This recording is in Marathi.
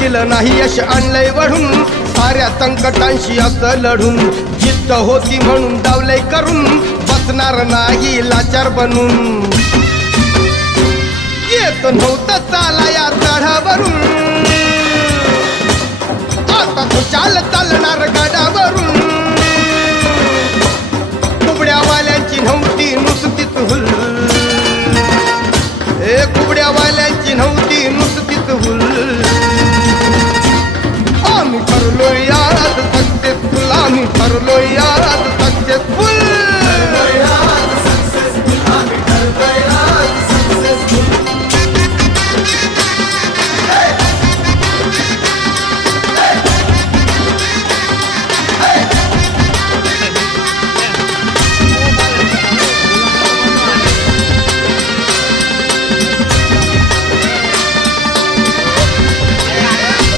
केलं नाही यश आणलंय वढून साऱ्या संकटांशी असं लढून जिद्द होती म्हणून डावलंय करून बसणार नाही लाचार बनून येत नव्हतं चाला या चढाव